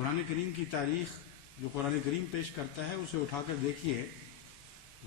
قرآن کریم کی تاریخ جو قرآن کریم پیش کرتا ہے اسے اٹھا کر دیکھیے،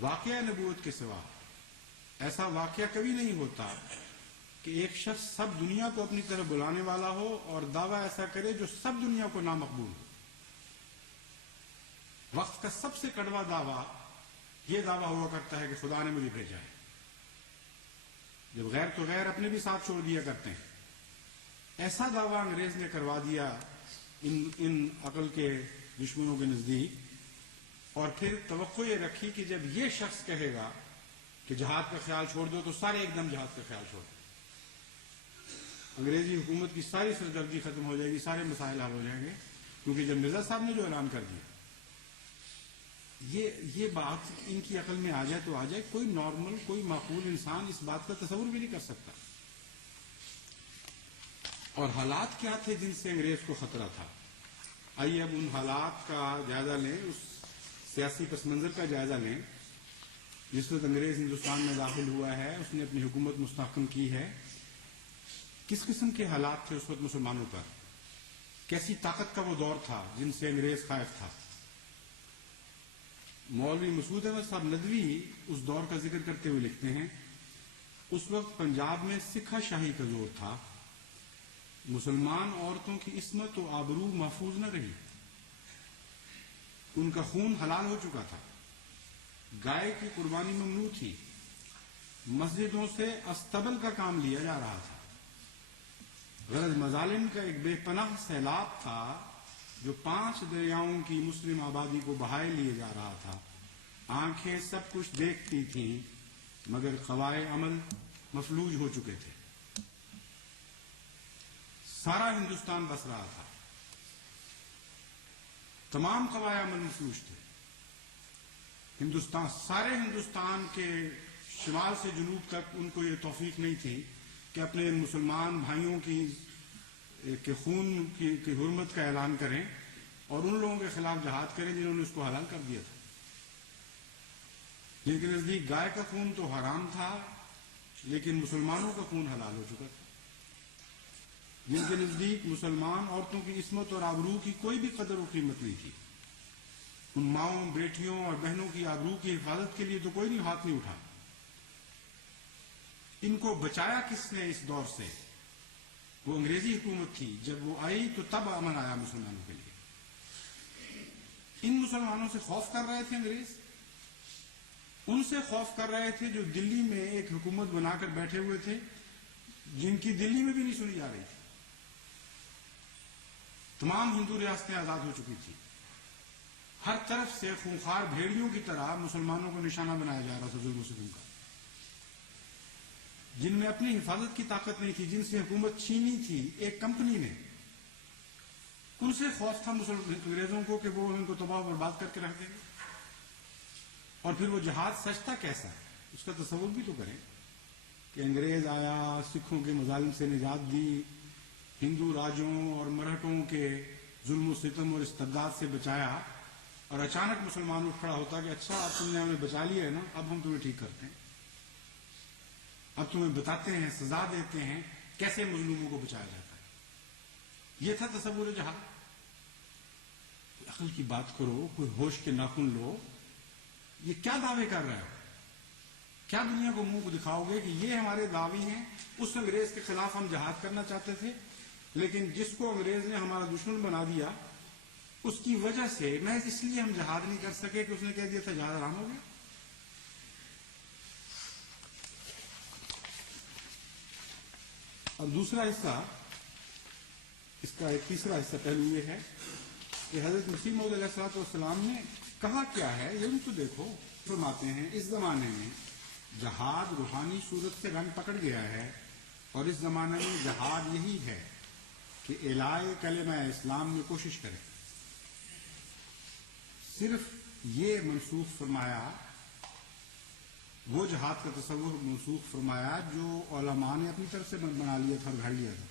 واقعہ نبوت کے سوا ایسا واقعہ کبھی نہیں ہوتا کہ ایک شخص سب دنیا کو اپنی طرف بلانے والا ہو اور دعویٰ ایسا کرے جو سب دنیا کو نامقبول ہو۔ وقت کا سب سے کڑوا دعویٰ یہ دعویٰ ہوا کرتا ہے کہ خدا نے مجھے بھیجا ہے، جب غیر تو غیر اپنے بھی ساتھ چھوڑ دیا کرتے ہیں۔ ایسا دعویٰ انگریز نے کروا دیا ان عقل کے دشمنوں کے نزدیک، اور پھر توقع یہ رکھی کہ جب یہ شخص کہے گا کہ جہاد کا خیال چھوڑ دو تو سارے ایک دم جہاد کا خیال چھوڑ دو، انگریزی حکومت کی ساری سردردی ختم ہو جائے گی، سارے مسائل حل ہو جائیں گے، کیونکہ جب مرزا صاحب نے جو اعلان کر دیا، یہ بات ان کی عقل میں آ جائے تو آ جائے، کوئی نارمل کوئی معقول انسان اس بات کا تصور بھی نہیں کر سکتا۔ اور حالات کیا تھے جن سے انگریز کو خطرہ تھا؟ آئیے اب ان حالات کا جائزہ لیں، اس سیاسی پس منظر کا جائزہ لیں جس وقت انگریز ہندوستان میں داخل ہوا ہے، اس نے اپنی حکومت مستحکم کی ہے۔ کس قسم کے حالات تھے اس وقت مسلمانوں پر؟ کیسی طاقت کا وہ دور تھا جن سے انگریز خائف تھا؟ مولوی مسعود احمد صاحب ندوی اس دور کا ذکر کرتے ہوئے لکھتے ہیں، اس وقت پنجاب میں سکھا شاہی کا زور تھا، مسلمان عورتوں کی عصمت و آبرو محفوظ نہ رہی، ان کا خون حلال ہو چکا تھا، گائے کی قربانی ممنوع تھی، مسجدوں سے استبل کا کام لیا جا رہا تھا، غرض مظالم کا ایک بے پناہ سیلاب تھا جو 5 دریاؤں کی مسلم آبادی کو بہائے لیے جا رہا تھا۔ آنکھیں سب کچھ دیکھتی تھیں مگر قوائے عمل مفلوج ہو چکے تھے، سارا ہندوستان بس رہا تھا، تمام قوائے عمل مفلوج تھے، سارے ہندوستان کے شمال سے جنوب تک ان کو یہ توفیق نہیں تھی کہ اپنے مسلمان بھائیوں کے خون کی حرمت کا اعلان کریں اور ان لوگوں کے خلاف جہاد کریں جنہوں نے اس کو حلال کر دیا تھا، جن کے نزدیک گائے کا خون تو حرام تھا لیکن مسلمانوں کا خون حلال ہو چکا تھا، جن کے نزدیک مسلمان عورتوں کی عصمت اور آبرو کی کوئی بھی قدر و قیمت نہیں تھی، ان ماؤں بیٹیوں اور بہنوں کی آبرو کی حفاظت کے لیے تو کوئی نہیں ہاتھ نہیں اٹھا۔ ان کو بچایا کس نے اس دور سے؟ وہ انگریزی حکومت تھی، جب وہ آئی تو تب امن آیا مسلمانوں کے لیے۔ ان مسلمانوں سے خوف کر رہے تھے انگریز، ان سے خوف کر رہے تھے جو دلی میں ایک حکومت بنا کر بیٹھے ہوئے تھے جن کی دلی میں بھی نہیں سنی جا رہی تھی، تمام ہندو ریاستیں آزاد ہو چکی تھی، ہر طرف سے خونخوار بھیڑیوں کی طرح مسلمانوں کو نشانہ بنایا جا رہا تھا ظلم و ستم کا، جن میں اپنی حفاظت کی طاقت نہیں تھی، جن سے حکومت چھینی تھی ایک کمپنی نے، ان سے خوف تھا انگریزوں کو کہ وہ ان کو تباہ و برباد کر کے رکھ دیں گے۔ اور پھر وہ جہاد سچتا کیسا ہے اس کا تصور بھی تو کریں کہ انگریز آیا، سکھوں کے مظالم سے نجات دی، ہندو راجوں اور مرہٹوں کے ظلم و ستم اور استبداد سے بچایا، اور اچانک مسلمان اٹھ کھڑا ہوتا کہ اچھا اب تم نے ہمیں بچا لیا ہے نا، اب ہم تمہیں ٹھیک کرتے ہیں، اب تمہیں بتاتے ہیں، سزا دیتے ہیں کیسے مظلوموں کو بچایا جاتا ہے۔ یہ تھا تصور جہاد۔ عقل کی بات کرو، کوئی ہوش کے ناخن لو، یہ کیا دعوے کر رہے ہو؟ کیا دنیا کو منہ دکھاؤ گے کہ یہ ہمارے دعوے ہیں؟ اس انگریز کے خلاف ہم جہاد کرنا چاہتے تھے، لیکن جس کو انگریز نے ہمارا دشمن بنا دیا اس کی وجہ سے محض اس لیے ہم جہاد نہیں کر سکے کہ اس نے کہہ دیا تھا جہاد حرام ہو گیا۔ اور دوسرا حصہ، اس کا ایک تیسرا حصہ پہلو یہ ہے کہ حضرت مسیح موعود علیہ الصلوۃ والسلام نے کہا کیا ہے یہ بھی تو دیکھو۔ فرماتے ہیں اس زمانے میں جہاد روحانی صورت سے رنگ پکڑ گیا ہے، اور اس زمانے میں جہاد یہی ہے کہ اعلاء کلمہ اسلام میں کوشش کریں۔ صرف یہ منسوخ فرمایا، وہ جہاد کا تصور منسوخ فرمایا جو علماء نے اپنی طرف سے بنا لیا تھا اور گھڑ لیا تھا۔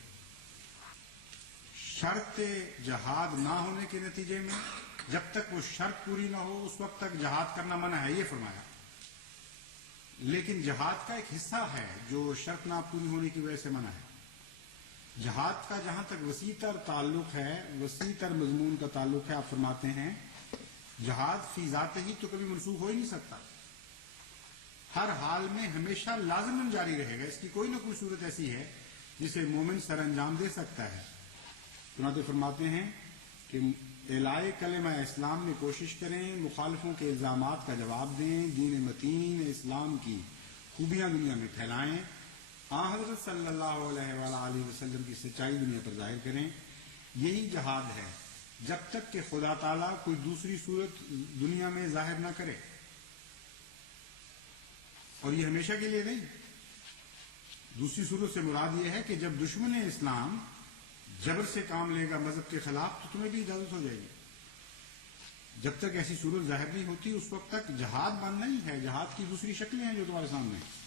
شرط جہاد نہ ہونے کے نتیجے میں جب تک وہ شرط پوری نہ ہو اس وقت تک جہاد کرنا منع ہے، یہ فرمایا۔ لیکن جہاد کا ایک حصہ ہے جو شرط نہ پوری ہونے کی وجہ سے منع ہے۔ جہاد کا جہاں تک وسیع تر تعلق ہے، وسیع تر مضمون کا تعلق ہے، آپ فرماتے ہیں جہاد فی ذات ہی تو کبھی منسوخ ہو ہی نہیں سکتا، ہر حال میں ہمیشہ لازماً جاری رہے گا، اس کی کوئی نہ کوئی صورت ایسی ہے جسے مومن سر انجام دے سکتا ہے۔ چنانچہ فرماتے ہیں کہ اعلاء کلمہ اسلام میں کوشش کریں، مخالفوں کے الزامات کا جواب دیں، دین متین اسلام کی خوبیاں دنیا میں پھیلائیں، حضرت صلی اللہ علیہ وآلہ وسلم کی سچائی دنیا پر ظاہر کریں۔ یہی جہاد ہے جب تک کہ خدا تعالیٰ کوئی دوسری صورت دنیا میں ظاہر نہ کرے، اور یہ ہمیشہ کے لیے نہیں۔ دوسری صورت سے مراد یہ ہے کہ جب دشمن اسلام جبر سے کام لے گا مذہب کے خلاف تو تمہیں بھی اجازت ہو جائے گی۔ جب تک ایسی صورت ظاہر نہیں ہوتی اس وقت تک جہاد بننا ہی ہے، جہاد کی دوسری شکلیں ہیں جو تمہارے سامنے ہیں۔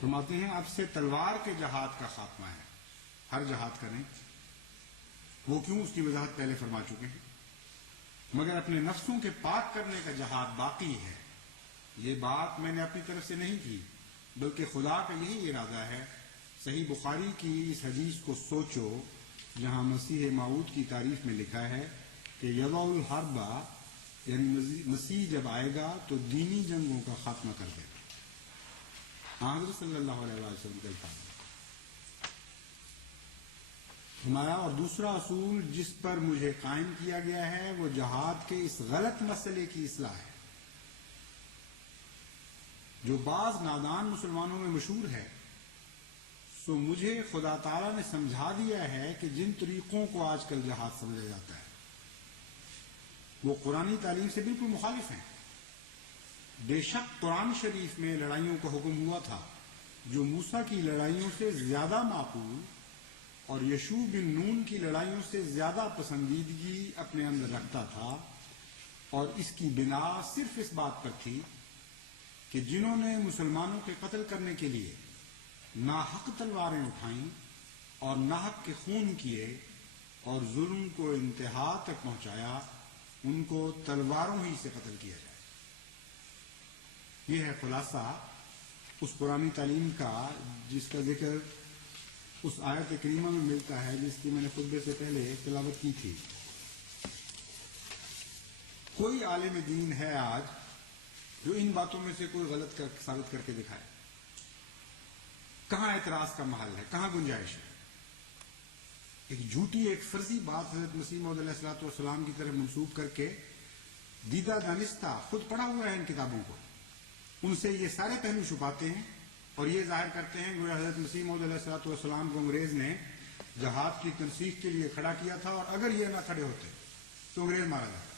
فرماتے ہیں اب سے تلوار کے جہاد کا خاتمہ ہے، ہر جہاد کریں، وہ کیوں اس کی وضاحت پہلے فرما چکے ہیں، مگر اپنے نفسوں کے پاک کرنے کا جہاد باقی ہے۔ یہ بات میں نے اپنی طرف سے نہیں کی بلکہ خدا کا یہی ارادہ ہے۔ صحیح بخاری کی اس حدیث کو سوچو جہاں مسیح موعود کی تعریف میں لکھا ہے کہ یضع الحربہ، یعنی مسیح جب آئے گا تو دینی جنگوں کا خاتمہ کر دے گا۔ حضرت صلی اللہ علیہ وسلم کا الفاظ فرمایا، اور دوسرا اصول جس پر مجھے قائم کیا گیا ہے وہ جہاد کے اس غلط مسئلے کی اصلاح ہے جو بعض نادان مسلمانوں میں مشہور ہے۔ سو مجھے خدا تعالیٰ نے سمجھا دیا ہے کہ جن طریقوں کو آج کل جہاد سمجھا جاتا ہے وہ قرآنی تعلیم سے بالکل مخالف ہیں۔ بے شک قرآن شریف میں لڑائیوں کا حکم ہوا تھا جو موسیٰ کی لڑائیوں سے زیادہ معقول اور یشوع بن نون کی لڑائیوں سے زیادہ پسندیدگی اپنے اندر رکھتا تھا، اور اس کی بنا صرف اس بات پر تھی کہ جنہوں نے مسلمانوں کے قتل کرنے کے لیے ناحق تلواریں اٹھائیں اور ناحق کے خون کیے اور ظلم کو انتہا تک پہنچایا، ان کو تلواروں ہی سے قتل کیا جائے۔ یہ ہے خلاصہ اس قرآنی تعلیم کا جس کا ذکر اس آیت کریمہ میں ملتا ہے جس کی میں نے خطبے سے پہلے تلاوت کی تھی۔ کوئی عالم دین ہے آج جو ان باتوں میں سے کوئی غلط ثابت کر کے دکھائے؟ کہاں اعتراض کا محل ہے، کہاں گنجائش ہے؟ ایک جھوٹی، ایک فرضی بات حضرت مسیح موعود علیہ الصلوۃ والسلام کی طرف منسوب کر کے دیدہ دانستہ خود پڑھا ہوا ہے ان کتابوں کو، ان سے یہ سارے پہلو چھپاتے ہیں اور یہ ظاہر کرتے ہیں کہ حضرت مسیح موعود علیہ الصلوۃ والسلام کو انگریز نے جہاد کی تنسیخ کے لیے کھڑا کیا تھا، اور اگر یہ نہ کھڑے ہوتے تو انگریز مارا جاتا،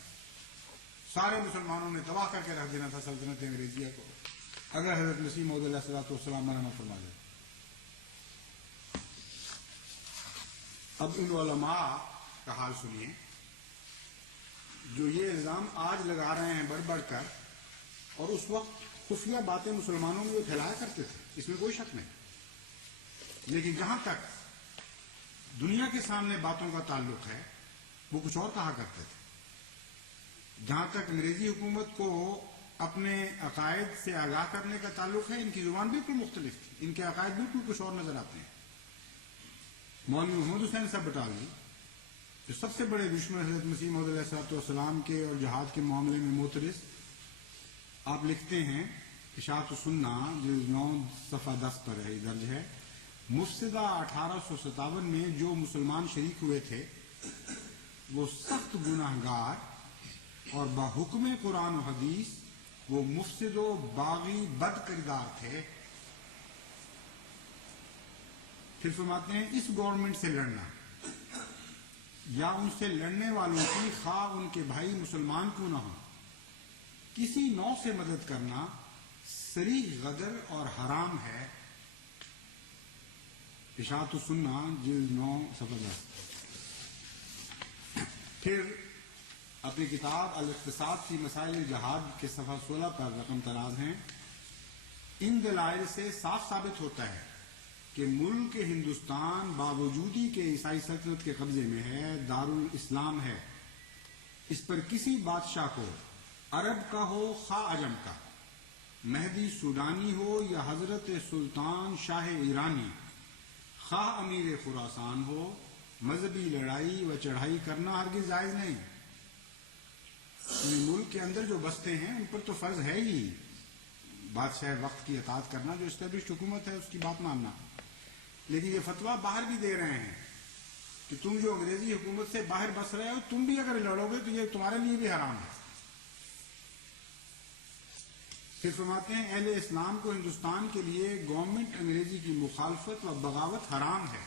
سارے مسلمانوں نے تباہ کر کے رکھ دینا تھا سلطنت انگریزیہ کو اگر حضرت مسیح موعود علیہ الصلوۃ والسلام منع نہ فرما جائے۔ اب ان علماء کا حال سنیے جو یہ الزام آج لگا رہے ہیں بڑھ بڑھ کر، اور اس وقت خفیہ باتیں مسلمانوں میں پھیلایا کرتے تھے، اس میں کوئی شک نہیں، لیکن جہاں تک دنیا کے سامنے باتوں کا تعلق ہے وہ کچھ اور کہا کرتے تھے۔ جہاں تک انگریزی حکومت کو اپنے عقائد سے آگاہ کرنے کا تعلق ہے، ان کی زبان بالکل مختلف تھی، ان کے عقائد بالکل کچھ اور نظر آتے ہیں۔ مولوی محمد حسین صاحب بٹالوی جو سب سے بڑے دشمن حضرت مسیح موعود علیہ الصلوۃ والسلام کے اور جہاد کے معاملے میں معترض، آپ لکھتے ہیں اشاعت السنہ جلد 9 صفحہ 10 پر ہے، درج ہے، مفسدہ 1857 میں جو مسلمان شریک ہوئے تھے وہ سخت گناہ گار اور بحکم قرآن و حدیث وہ مفسد و باغی بد کردار تھے۔ پھر فرماتے ہیں اس گورنمنٹ سے لڑنا یا ان سے لڑنے والوں کی خواہ ان کے بھائی مسلمان کیوں نہ ہوں، کسی نوع سے مدد کرنا صریح غدر اور حرام ہے۔ اشاعت السنہ جلد 9 صفحہ 10۔ پھر اپنی کتاب الاقتصاد فی مسائل الجہاد کے صفحہ 16 پر رقم تراز ہیں، ان دلائل سے صاف ثابت ہوتا ہے کہ ملک ہندوستان باوجودی کے عیسائی سلطنت کے قبضے میں ہے، دارالاسلام ہے، اس پر کسی بادشاہ کو عرب کا ہو خواہ عجم کا مہدی سودانی ہو یا حضرت سلطان شاہ ایرانی، خواہ امیر خراسان ہو، مذہبی لڑائی و چڑھائی کرنا ہرگز جائز نہیں۔ ملک کے اندر جو بستے ہیں ان پر تو فرض ہے ہی بادشاہ وقت کی اطاعت کرنا، جو اسٹیبلشڈ حکومت ہے اس کی بات ماننا، لیکن یہ فتویٰ باہر بھی دے رہے ہیں کہ تم جو انگریزی حکومت سے باہر بس رہے ہو، تم بھی اگر لڑو گے تو یہ تمہارے لیے بھی حرام ہے۔ پھر فرماتے ہیں اہل اسلام کو ہندوستان کے لیے گورنمنٹ انگریزی کی مخالفت و بغاوت حرام ہے۔